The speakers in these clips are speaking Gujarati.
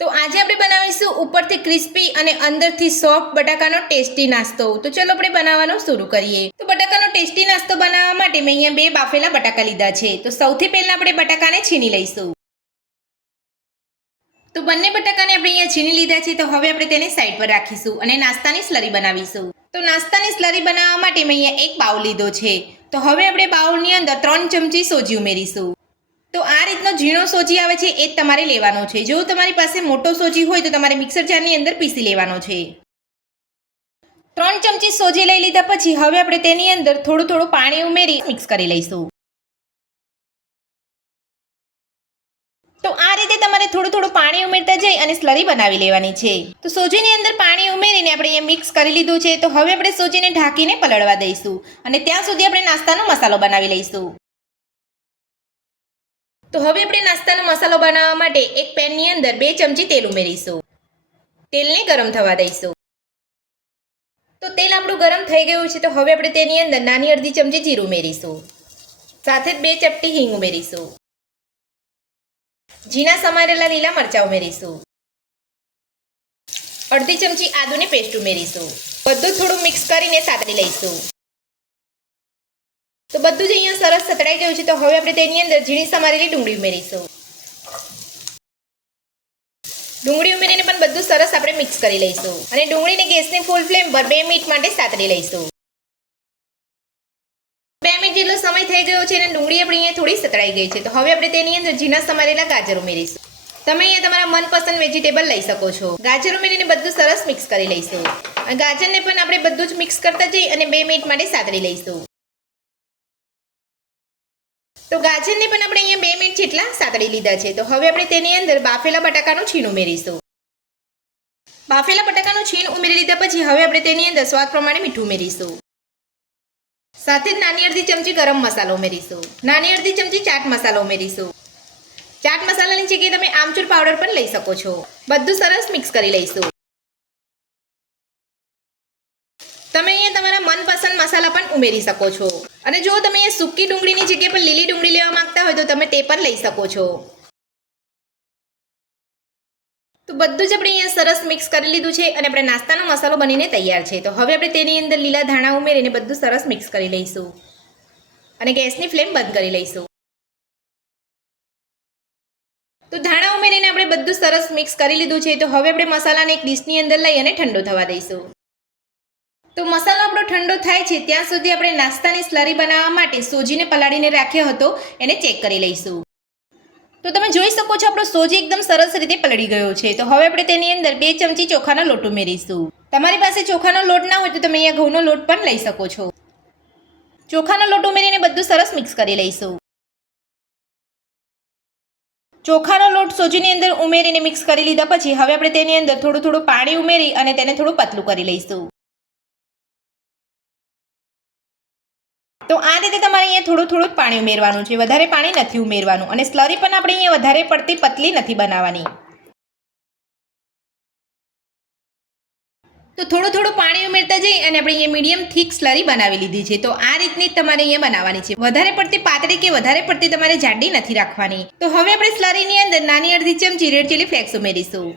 તો આજે આપણે બનાવીશું ઉપરથી ક્રિસ્પી અને અંદરથી સોફ્ટ બટાકાનો ટેસ્ટી નાસ્તો. તો ચલો આપણે બનાવવાનું શરૂ કરીએ. તો બટાકાનો ટેસ્ટી નાસ્તો બનાવવા માટે મેં અહીંયા 2 બાફેલા બટાકા લીધા છે. તો સૌથી પહેલા આપણે બટાકાને છીણી લઈશું. તો બંને બટાકાને આપણે અહીંયા છીણી લીધા છે. તો હવે આપણે તેને સાઈડ પર રાખીશું અને નાસ્તાની સ્લરી બનાવીશું. તો નાસ્તાની સ્લરી બનાવવા માટે મેં અહીંયા 1 બાઉલ લીધો છે. તો હવે આપણે બાઉલની અંદર 3 ચમચી સોજી ઉમેરીશું. તો આ રીતનો ઝીણો સોજી આવે છે એ જ તમારે લેવાનો છે. જો તમારી પાસે મોટો સોજી હોય તો તમારે મિક્સર જારની અંદર પીસી લેવાનો છે. 3 ચમચી સોજી લઈ લીધા પછી હવે આપણે તેની અંદર થોડું પાણી ઉમેરી મિક્સ કરી લઈશું. તો આ રીતે તમારે થોડું પાણી ઉમેરતા જઈ અને સ્લરી બનાવી લેવાની છે. તો સોજીની અંદર પાણી ઉમેરીને આપણે અહીંયા મિક્સ કરી લીધું છે. તો હવે આપણે સોજીને ઢાંકીને પલળવા દઈશું અને ત્યાં સુધી આપણે નાસ્તાનો મસાલો બનાવી લઈશું. તો હવે આપણે નાસ્તાનો મસાલો બનાવવા માટે એક પેનની અંદર 2 ચમચી તેલ ઉમેરીશું. તેલને ગરમ થવા દઈશું. તો તેલ આપણું ગરમ થઈ ગયું છે. તો હવે આપણે તેની અંદર નાની અડધી ચમચી જીરું ઉમેરીશું. સાથે જ 2 ચપટી હિંગ ઉમેરીશું. ઝીણા સમારેલા લીલા મરચાં ઉમેરીશું. અડધી ચમચી આદુની પેસ્ટ ઉમેરીશું. બધું થોડું મિક્સ કરીને સાતળી લઈશું. તો બધું જ અહીંયા સરસ સતળાઈ ગયું છે. તો હવે આપણે તેની અંદર ઝીણી સમારેલી ડુંગળી ઉમેરીશું. ડુંગળી ઉમેરીને પણ બધું સરસ આપણે મિક્સ કરી લઈશું અને ડુંગળીને ગેસની ફૂલ ફ્લેમ પર 2 મિનિટ માટે સાતળી લઈશું. 2 મિનિટ જેટલો સમય થઈ ગયો છે અને ડુંગળી આપણી અહીંયા થોડી સતળાઈ ગઈ છે. તો હવે આપણે તેની અંદર ઝીણા સમારેલા ગાજર ઉમેરીશું. તમે અહીંયા તમારા મનપસંદ વેજીટેબલ લઈ શકો છો. ગાજર ઉમેરીને બધું સરસ મિક્સ કરી લઈશું. અને ગાજરને પણ આપણે બધું જ મિક્સ કરતા જઈ અને 2 મિનિટ માટે સાતળી લઈશું. તો ગાજરને પણ આપણે અહીંયા 2 મિનિટ જેટલા સાતળી લીધા છે. તો હવે આપણે તેની અંદર બાફેલા બટાકાનું છીણ ઉમેરીશું. બાફેલા બટાકાનું છીણ ઉમેરી લીધા પછી હવે આપણે તેની અંદર સ્વાદ પ્રમાણે મીઠું ઉમેરીશું. સાથે જ નાની અડધી ચમચી ગરમ મસાલો ઉમેરીશું. નાની અડધી ચમચી ચાટ મસાલો ઉમેરીશું. ચાટ મસાલાની જગ્યાએ તમે આમચૂર પાવડર પણ લઈ શકો છો. બધું સરસ મિક્સ કરી લઈશું. તમે અહીંયા તમારા મનપસંદ મસાલા પણ ઉમેરી શકો છો. અને જો તમે અહીંયા સૂકી ડુંગળીની જગ્યાએ પર લીલી ડુંગળી લેવા માંગતા હોય તો તમે તે પણ લઈ શકો છો. તો બધું જ આપણે અહીંયા સરસ મિક્સ કરી લીધું છે અને આપણે નાસ્તાનો મસાલો બનીને તૈયાર છે. તો હવે આપણે તેની અંદર લીલા ધાણા ઉમેરીને બધું સરસ મિક્સ કરી લઈશું અને ગેસની ફ્લેમ બંધ કરી લઈશું. તો ધાણા ઉમેરીને આપણે બધું સરસ મિક્સ કરી લીધું છે. તો હવે આપણે મસાલાને એક ડીશની અંદર લઈ અને ઠંડો થવા દઈશું. તો મસાલો આપણો ઠંડો થાય છે ત્યાં સુધી આપણે નાસ્તાની સ્લરી બનાવવા માટે સોજીને પલાળીને રાખ્યો હતો એને ચેક કરી લઈશું. તો તમે જોઈ શકો છો આપણો સોજી એકદમ સરસ રીતે પલળી ગયો છે. તો હવે આપણે તેની અંદર 2 ચમચી ચોખાનો લોટ ઉમેરીશું. તમારી પાસે ચોખાનો લોટ ના હોય તો તમે અહીંયા ઘઉંનો લોટ પણ લઈ શકો છો. ચોખાનો લોટ ઉમેરીને બધું સરસ મિક્સ કરી લઈશું. ચોખાનો લોટ સોજીની અંદર ઉમેરીને મિક્સ કરી લીધા પછી હવે આપણે તેની અંદર થોડું પાણી ઉમેરી અને તેને થોડું પતલું કરી લઈશું. તો આ રીતે તમારે અહીંયા થોડું પાણી ઉમેરવાનું છે. વધારે પાણી નથી ઉમેરવાનું અને સ્લરી પણ આપણે અહીંયા વધારે પડતી પતલી નથી બનાવવાની. તો થોડું પાણી ઉમેરતા જઈ અને આપણે અહીંયા મીડિયમ થીક સ્લરી બનાવી લીધી છે. તો આ રીતની તમારે અહીંયા બનાવવાની છે. વધારે પડતી પાતળી કે વધારે પડતી તમારે જાડી નથી રાખવાની. તો હવે આપણે સ્લરીની અંદર નાની અડધી ચમચી રેડ ચીલી ફ્લેક્સ ઉમેરીશું.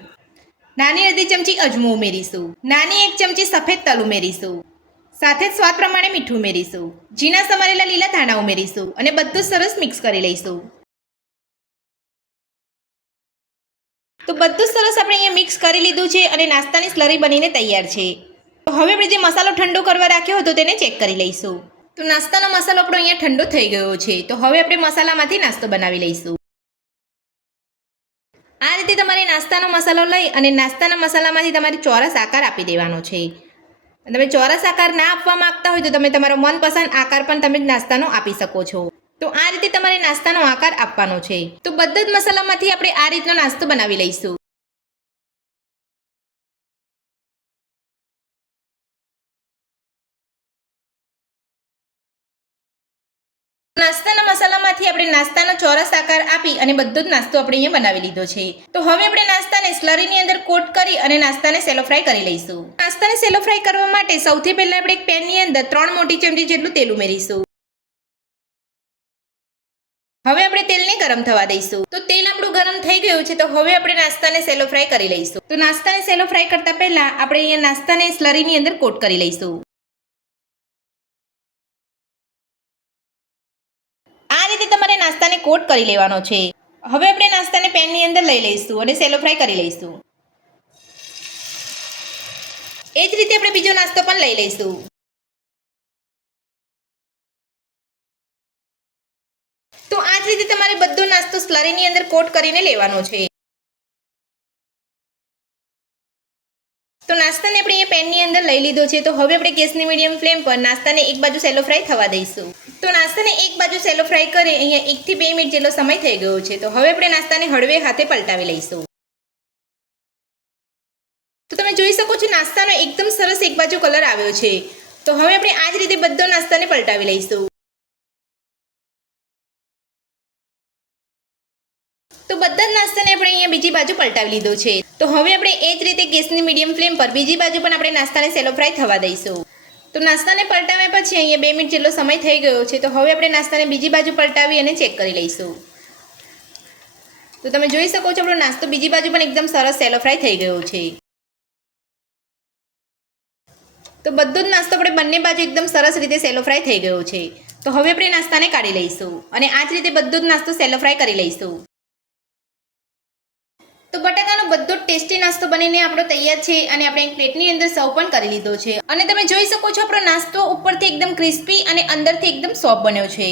નાની અડધી ચમચી અજમો ઉમેરીશું. નાની 1 ચમચી સફેદ તલ ઉમેરીશું. સાથે જ સ્વાદ પ્રમાણે મીઠું ઉમેરીશું. ઝીણા સમારેલા લીલા ધાણા ઉમેરીશું અને બધું સરસ મિક્સ કરી લઈશું. તો બધું સરસ આપણે અહીંયા મિક્સ કરી લીધું છે અને નાસ્તાની સ્લરી બનીને તૈયાર છે. તો હવે આપણે જે મસાલો ઠંડો કરવા રાખ્યો હતો તેને ચેક કરી લઈશું. તો નાસ્તાનો મસાલો આપણો અહીંયા ઠંડો થઈ ગયો છે. તો હવે આપણે મસાલામાંથી નાસ્તો બનાવી લઈશું. આ રીતે તમારે નાસ્તાનો મસાલો લઈ અને નાસ્તાના મસાલામાંથી તમારે ચોરસ આકાર આપી દેવાનો છે. તમે ચોરસ આકાર ના આપવા માંગતા હોય તો તમે તમારો મનપસંદ આકાર પણ તમે નાસ્તાનો આપી શકો છો. તો આ રીતે તમારે નાસ્તાનો આકાર આપવાનો છે. તો બધા જ મસાલામાંથી આપણે આ રીતનો નાસ્તો બનાવી લઈશું. નાસ્તાના મસાલામાંથી આપણે નાસ્તાનો ચોરસ આકાર આપી અને બધો જ નાસ્તો આપણે અહીંયા બનાવી લીધો છે. તો હવે આપણે નાસ્તાને સ્લરીની અંદર કોટ કરી અને નાસ્તાને સેલો ફ્રાય કરી લઈશું. નાસ્તાને સેલો ફ્રાય કરવા માટે સૌથી પહેલા આપણે એક પેનની અંદર 3 મોટી ચમચી જેટલું તેલ ઉમેરીશું. હવે આપણે તેલને ગરમ થવા દઈશું. તો તેલ આપણું ગરમ થઈ ગયું છે, તો હવે આપણે નાસ્તાને સેલો ફ્રાય કરી લઈશું. તો નાસ્તાને સેલો ફ્રાય કરતા પહેલા આપણે અહીંયા નાસ્તાને સ્લરીની અંદર કોટ કરી લઈશું. આ રીતે તમારે નાસ્તાને કોટ કરી લેવાનો છે. હવે આપણે નાસ્તાને પેનની અંદર લઈ લઈશું અને સેલો ફ્રાય કરી લઈશું. એ જ રીતે આપણે બીજો નાસ્તો પણ લઈ લઈશું. તો આ જ રીતે તમારે બધો નાસ્તો સ્લરીની અંદર કોટ કરીને લેવાનો છે. તો નાસ્તાને આપણે અહીંયા પેનની અંદર લઈ લીધો છે. તો હવે આપણે ગેસની મીડિયમ ફ્લેમ પર નાસ્તાને એક બાજુ સેલો ફ્રાય થવા દઈશું. તો નાસ્તાને એક બાજુ સેલો ફ્રાય કરી અહીંયા 1 થી 2 મિનિટ જેટલો સમય થઈ ગયો છે. તો હવે આપણે નાસ્તાને હળવે હાથે પલટાવી લઈશું. તો તમે જોઈ શકો છો નાસ્તાનો એકદમ સરસ એક બાજુ કલર આવ્યો છે. તો હવે આપણે આ જ રીતે બધો નાસ્તાને પલટાવી લઈશું. તો બધા જ નાસ્તાને આપણે અહીંયા બીજી બાજુ પલટાવી લીધો છે. તો હવે આપણે એ જ રીતે ગેસની મીડિયમ ફ્લેમ પર બીજી બાજુ પણ આપણે નાસ્તાને સેલો ફ્રાય થવા દઈશું. તો નાસ્તાને પલટાવ્યા પછી અહીંયા 2 મિનિટ જેટલો સમય થઈ ગયો છે. તો હવે આપણે નાસ્તાને બીજી બાજુ પલટાવી અને ચેક કરી લઈશું. તો તમે જોઈ શકો છો આપણો નાસ્તો બીજી બાજુ પણ એકદમ સરસ સેલો ફ્રાય થઈ ગયો છે. તો બધો જ નાસ્તો આપણે બંને બાજુ એકદમ સરસ રીતે સેલો ફ્રાય થઈ ગયો છે. તો હવે આપણે નાસ્તાને કાઢી લઈશું અને આ જ રીતે બધો જ નાસ્તો સેલો ફ્રાય કરી લઈશું. તો બટાકાનો બધો જ ટેસ્ટી નાસ્તો બનીને આપણો તૈયાર છે અને આપણે એક પ્લેટની અંદર સર્વ પણ કરી લીધો છે. અને તમે જોઈ શકો છો આપણો નાસ્તો ઉપરથી એકદમ ક્રિસ્પી અને અંદરથી એકદમ સોફ્ટ બન્યો છે.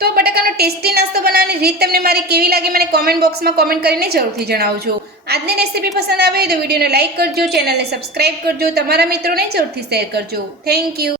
તો બટાકાનો ટેસ્ટી નાસ્તો બનાવવાની રીત તમને મારી કેવી લાગી મને કોમેન્ટ બોક્સમાં કોમેન્ટ કરીને જરૂરથી જણાવજો. આજની રેસીપી પસંદ આવે તો વિડીયોને લાઇક કરજો, ચેનલને સબસ્ક્રાઇબ કરજો, તમારા મિત્રોને જરૂરથી શેર કરજો. Thank you.